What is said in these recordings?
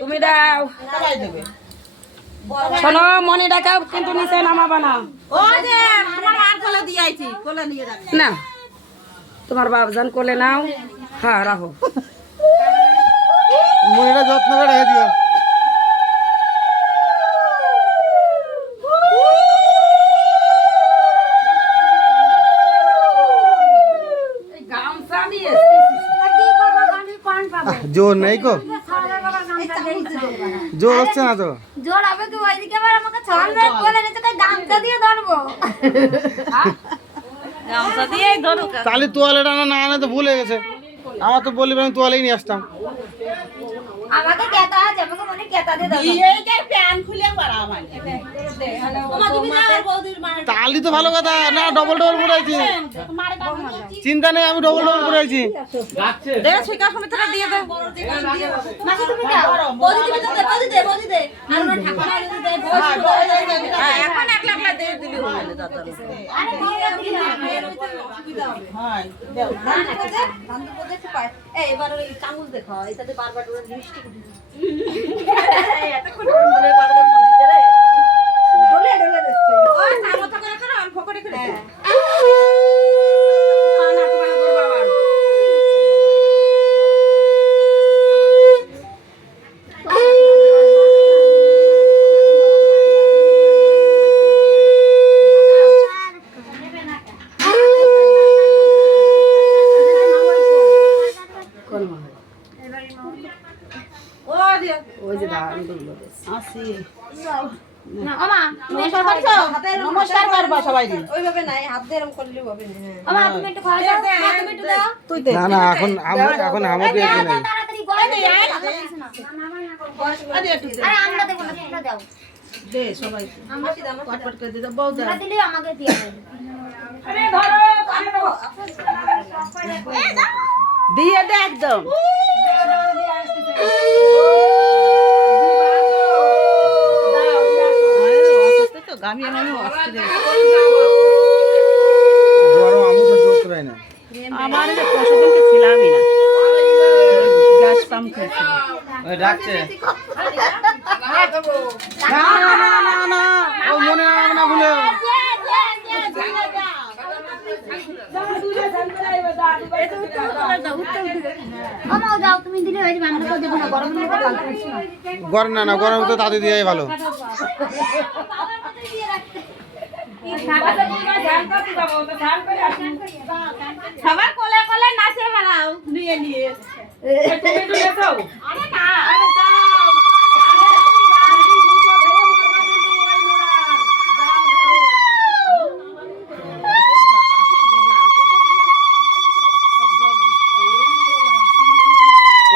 তুমি দাও শোনো মনে ডাকাও কিন্তু নিচে নামাবা না না তোমার বাবজান কোলে নাও হ্যাঁ রাখো মনিটা যত্ন করে রেখে দিও জোর নেই কো জোর হচ্ছে না তো জোর হবে কি ওইদিকে আবার আমাকে ছন্দ কোলে নিতে কই গামছা দিয়ে ধরবো গামছা দিয়ে ধরো তাহলে তোয়ালেটা না আনা তো ভুলে গেছে আমার তো বললি আমি তোয়ালেই নিয়ে আসতাম আমাকে কেতা আছে আমাকে মনে কেতা দিয়ে দাও এই যে প্যান খুলে পড়া মানে ওমা তুমি না আর বৌদির মা তাহলে তো ভালো কথা না ডবল পড়াইছি চিন্তা নেই আমি ডবল পড়াইছি দে শিকা সমিতিটা দিয়ে দাও মাকে তুমি দাও বৌদি তুমি তো বৌদি দে আর ওনা ঠাকুমা যদি দে হ্যাঁ এখন একলা একলা দিয়ে দিলি হলো দাদা আরে দিয়ে না এর হইতে অসুবিধা হবে হ্যাঁ দাও বান্ধব পদে পায় এই এবার ওই চামচ দেখো এটাতে বারবার ওরা মিষ্টি এত কোন মনে পাদরে মুদিতে রে ডলে ডলে দিচ্ছে ও চামচ করে করে অল্প করে করে না তোমার বাবা ওই যে দাঁড়ান দুলো আসি না ওমা নমস্কার করছো নমস্কার করবা সবাই দিন ওইভাবে নাই হাত দিয়ে এরকম করলে হবে না ওমা তুমি একটু খাওয়া দাও তুমি একটু দাও তুই দে না না এখন আমাকে দিয়ে নাই তাড়াতাড়ি গড়ে দে আরে আমরা দেব না তোমরা দাও দে সবাই আমরা কি দাও পট করে দিতে বউ দাও দিলে আমাকে দিয়ে দেবে আরে ধরো আরে দাও দিয়ে দে একদম গামি আমি অস্থির গরম আমি তো জোর করে না আমার যে পশুদিনকে ছিলামই না গ্যাস পাম্প খেয়েছি ওই ডাকছে না না না না ও মনে না ভুলে ওমা যাও তুমি দিলে হয়ে যাবে আমরা তো দেব না গরম না গরম না গরম তো তাতে দিয়েই ভালো সবার কোলে কোলে নাচে বেড়াও নিয়ে নিয়ে আরে না আরে যাও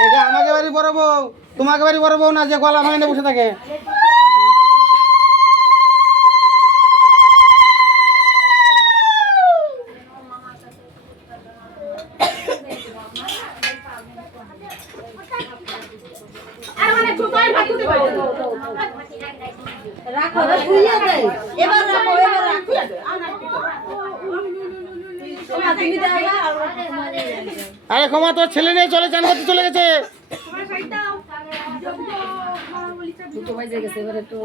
এটা আমাকে বাড়ি বড় বউ তোমাকে বাড়ি বড় বউ না যে গলা ভাঙে বসে থাকে রাখো শুইয়া দে এবার রাখো তুমি দাও না আরে ক্ষমা তোর ছেলে নিয়ে চলে চান করতে চলে গেছে দুটো বাজে গেছে এবারে তো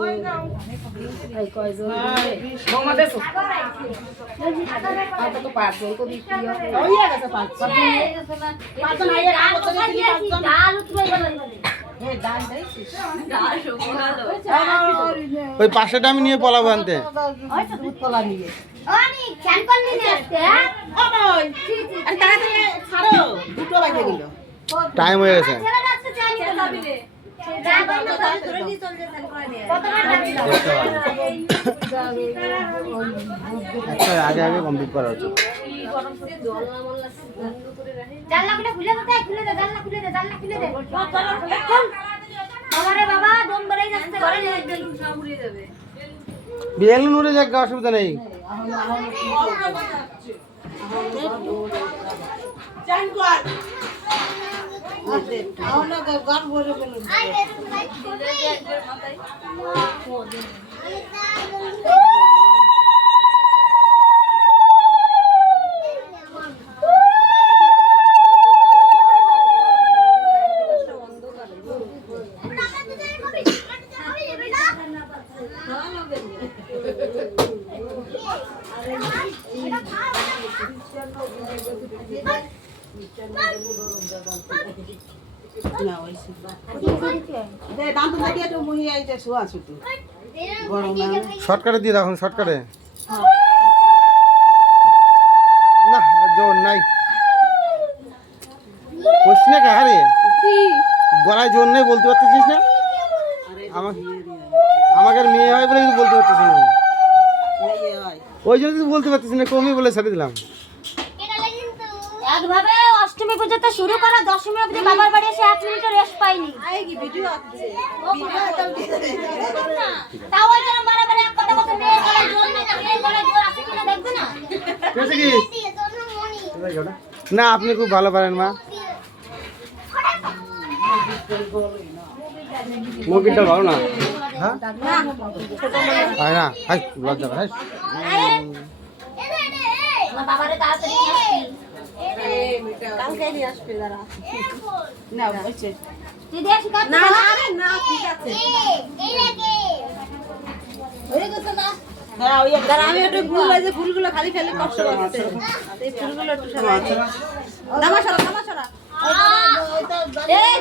এই কয়জন বৌমা দেছো আর তো পাঁচজন তো দিছি হইয়া গেছে পাঁচজন আইয়া রাখো তো ডাল উঠবে বলে এই ডাল দেইছিস ডাল শুকালো ওই পাশেটা আমি নিয়ে পলাবো আনতে ওই তো দুধ কলা নিয়ে ওনি ক্যান করলি না আজকে ও বই আর তাড়াতাড়ি ছাড়ো দুটো বাজে গেল টাইম হয়ে গেছে ছেলে ডাকছে চাই নিতে যাবে যা করলে তো ধরে দি চল যেতে করে দিয়ে কতটা আচ্ছা আগে কমপ্লিট করা উচিত জানলা খুলে দে জানলা খুলে দে আমারে বাবা দম বেড়ে যাচ্ছে ঘরে একদম সব উড়ে যাবে বিয়েল নুরে যাক অসুবিধা নেই চান কর আওনা গান ভরে বলে আই একবার মাথায় না হইছে দে দাঁত লাগিয়ে তো মুহি আইতে শুয়া ছুটু গরম না শর্টকাটে দিয়ে রাখুন শর্টকাটে না জোর নাই কোশ না কাহারে গলায় জোর নেই বলতে পারতেছিস না আমাকে মেয়ে হয় বলে কিছু বলতে পারতেছি না ওই জন্য তুই বলতে পারতেছি না কমই বলে ছেড়ে দিলাম একভাবে অষ্টমী পূজাটা শুরু করা দশমী অবধি বাবার বাড়ি এসে 1 মিনিটও রেস্ট পাইনি তাও ওই জন্য বারবার এক কথা কথা মেয়ে গলায় জোর নেই মেয়ে গলায় জোর আছে কিনা দেখবে না কেসে কি না আপনি খুব ভালো পারেন মা মুরগিটা ভালো না হ্যাঁ হয় না হাই লজ্জা হাই আমার বাবারে তাড়াতাড়ি কালকে নিয়ে আসবে দাঁড়া না হইছে তুই দেখ শিখা না না না ঠিক আছে হ্যাঁ ওই দাঁড়া আমি একটু ফুল লাগে ফুলগুলো খালি খালি কষ্ট হচ্ছে এই ফুলগুলো একটু সরাই দাও দামা সরা এই